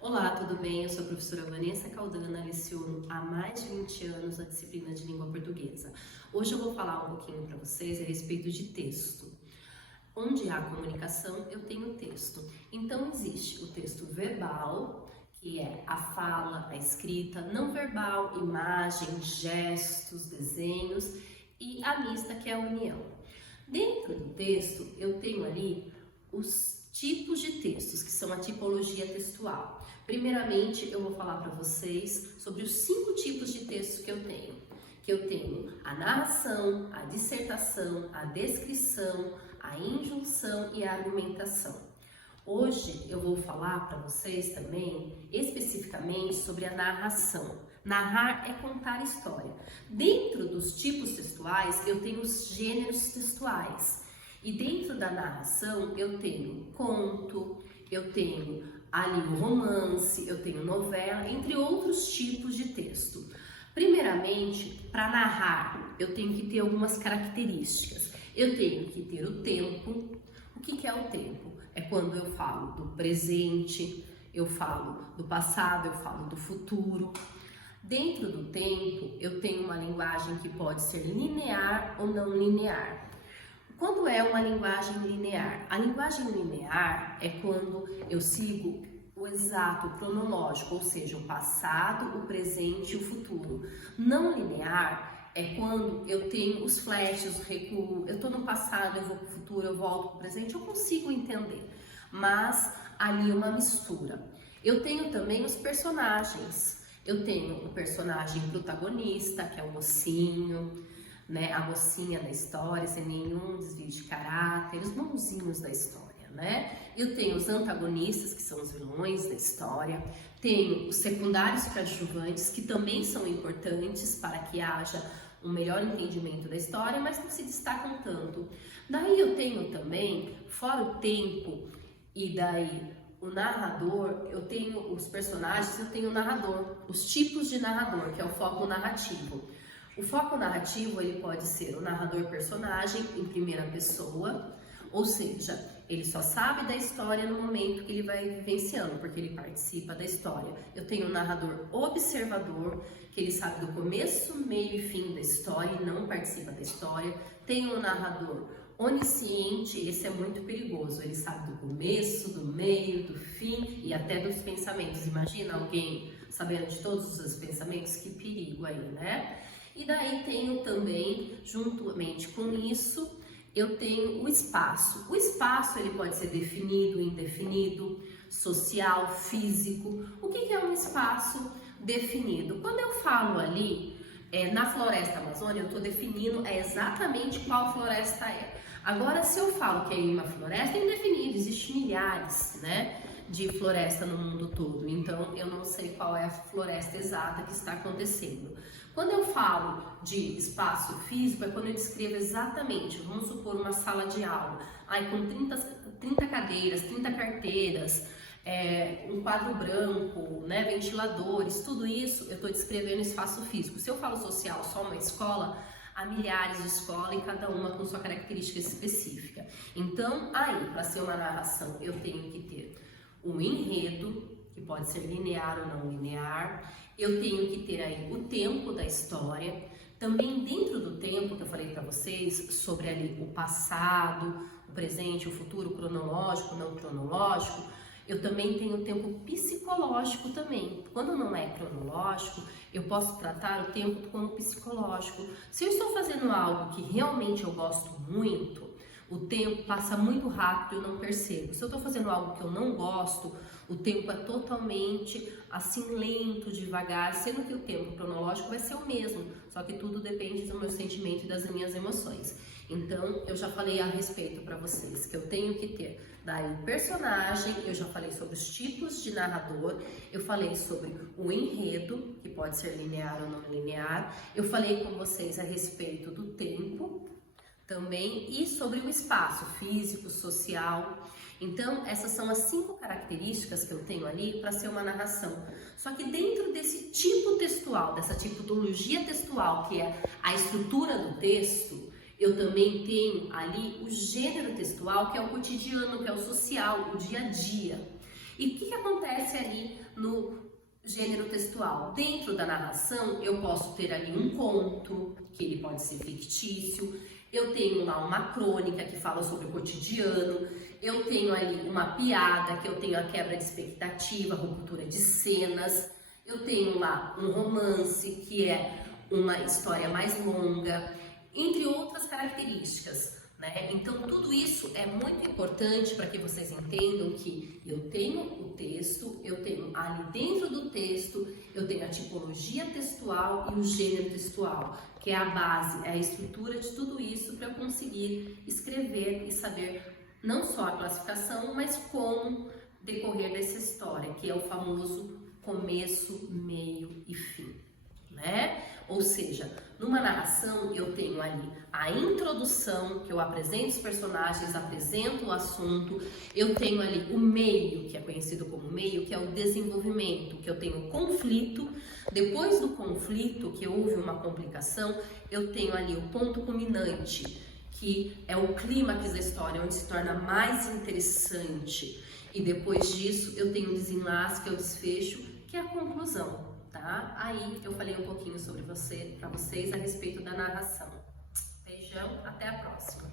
Olá, tudo bem? Eu sou a professora Vanessa Caldana, leciono há mais de 20 anos a disciplina de língua portuguesa. Hoje eu vou falar um pouquinho para vocês a respeito de texto. Onde há comunicação, eu tenho texto. Então existe o texto verbal, que é a fala, a escrita, não verbal, imagem, gestos, desenhos, e a mista, que é a união. Dentro do texto, eu tenho ali os tipos de textos, que são a tipologia textual. Primeiramente, eu vou falar para vocês sobre os 5 tipos de textos que eu tenho. Que eu tenho a narração, a dissertação, a descrição, a injunção e a argumentação. Hoje eu vou falar para vocês também, especificamente, sobre a narração. Narrar é contar história. Dentro dos tipos textuais, eu tenho os gêneros textuais. E dentro da narração, eu tenho conto, eu tenho ali o romance, eu tenho novela, entre outros tipos de texto. Primeiramente, para narrar, eu tenho que ter algumas características. Eu tenho que ter o tempo. O que é o tempo? É quando eu falo do presente, eu falo do passado, eu falo do futuro. Dentro do tempo, eu tenho uma linguagem que pode ser linear ou não linear. Quando é uma linguagem linear? A linguagem linear é quando eu sigo o exato, o cronológico, ou seja, o passado, o presente e o futuro. Não linear é quando eu tenho os flashes, o recuo, eu estou no passado, eu vou para o futuro, eu volto para o presente, eu consigo entender, mas ali é uma mistura. Eu tenho também os personagens. Eu tenho o personagem protagonista, que é o mocinho, né, a mocinha da história, sem nenhum desvio de caráter, os bonzinhos da história, né? Eu tenho os antagonistas, que são os vilões da história, tenho os secundários coadjuvantes, que também são importantes para que haja um melhor entendimento da história, mas não se destacam tanto. Daí eu tenho também, fora o tempo e daí o narrador, eu tenho os personagens, eu tenho o narrador, os tipos de narrador, que é o foco narrativo. O foco narrativo, ele pode ser o narrador personagem em primeira pessoa, ou seja, ele só sabe da história no momento que ele vai vivenciando, porque ele participa da história. Eu tenho o narrador observador, que ele sabe do começo, meio e fim da história e não participa da história. Tenho o narrador onisciente, esse é muito perigoso, ele sabe do começo, do meio, do fim e até dos pensamentos. Imagina alguém sabendo de todos os pensamentos, que perigo aí, né? E daí tenho também, juntamente com isso, eu tenho o espaço. O espaço, ele pode ser definido, indefinido, social, físico. O que é um espaço definido? Quando eu falo ali, na floresta amazônica, eu estou definindo exatamente qual floresta é. Agora, se eu falo que é uma floresta, é indefinido, existem milhares, né, de floresta no mundo todo, então eu não sei qual é a floresta exata que está acontecendo. Quando eu falo de espaço físico, é quando eu descrevo exatamente, vamos supor, uma sala de aula, com 30 cadeiras, 30 carteiras, um quadro branco, né, ventiladores, tudo isso eu estou descrevendo espaço físico. Se eu falo social, só uma escola, há milhares de escolas e cada uma com sua característica específica. Então, aí, para ser uma narração, eu tenho que ter um enredo, que pode ser linear ou não linear. Eu tenho que ter aí o tempo da história. Também dentro do tempo que eu falei para vocês, sobre ali o passado, o presente, o futuro, cronológico, não cronológico, eu também tenho o tempo psicológico também. Quando não é cronológico, eu posso tratar o tempo como psicológico. Se eu estou fazendo algo que realmente eu gosto muito, o tempo passa muito rápido e eu não percebo. Se eu estou fazendo algo que eu não gosto, o tempo é totalmente assim lento, devagar, sendo que o tempo cronológico vai ser o mesmo, só que tudo depende do meu sentimento e das minhas emoções. Então, eu já falei a respeito para vocês que eu tenho que ter daí o personagem, eu já falei sobre os tipos de narrador, eu falei sobre o enredo, que pode ser linear ou não linear, eu falei com vocês a respeito do tempo também e sobre o espaço físico, social. Então, essas são as 5 características que eu tenho ali para ser uma narração. Só que dentro desse tipo textual, dessa tipologia textual, que é a estrutura do texto, eu também tenho ali o gênero textual, que é o cotidiano, que é o social, o dia a dia. E o que acontece ali no gênero textual? Dentro da narração, eu posso ter ali um conto, que ele pode ser fictício, eu tenho lá uma crônica que fala sobre o cotidiano, eu tenho ali uma piada, que eu tenho a quebra de expectativa, a ruptura de cenas, eu tenho lá um romance, que é uma história mais longa, entre outras características, né? Então, tudo isso é muito importante para que vocês entendam que eu tenho o texto, eu tenho ali dentro do texto, eu tenho a tipologia textual e o gênero textual, que é a base, é a estrutura de tudo isso para eu conseguir escrever e saber não só a classificação, mas como decorrer dessa história, que é o famoso começo, meio e fim, né? Ou seja, numa narração eu tenho ali a introdução, que eu apresento os personagens, apresento o assunto, eu tenho ali o meio, que é conhecido como meio, que é o desenvolvimento, que eu tenho o conflito, depois do conflito, que houve uma complicação, eu tenho ali o ponto culminante, que é o clímax da história, onde se torna mais interessante, e depois disso eu tenho o desenlace, que é o desfecho, que é a conclusão. Tá? Aí eu falei um pouquinho sobre para vocês a respeito da narração. Beijão, até a próxima!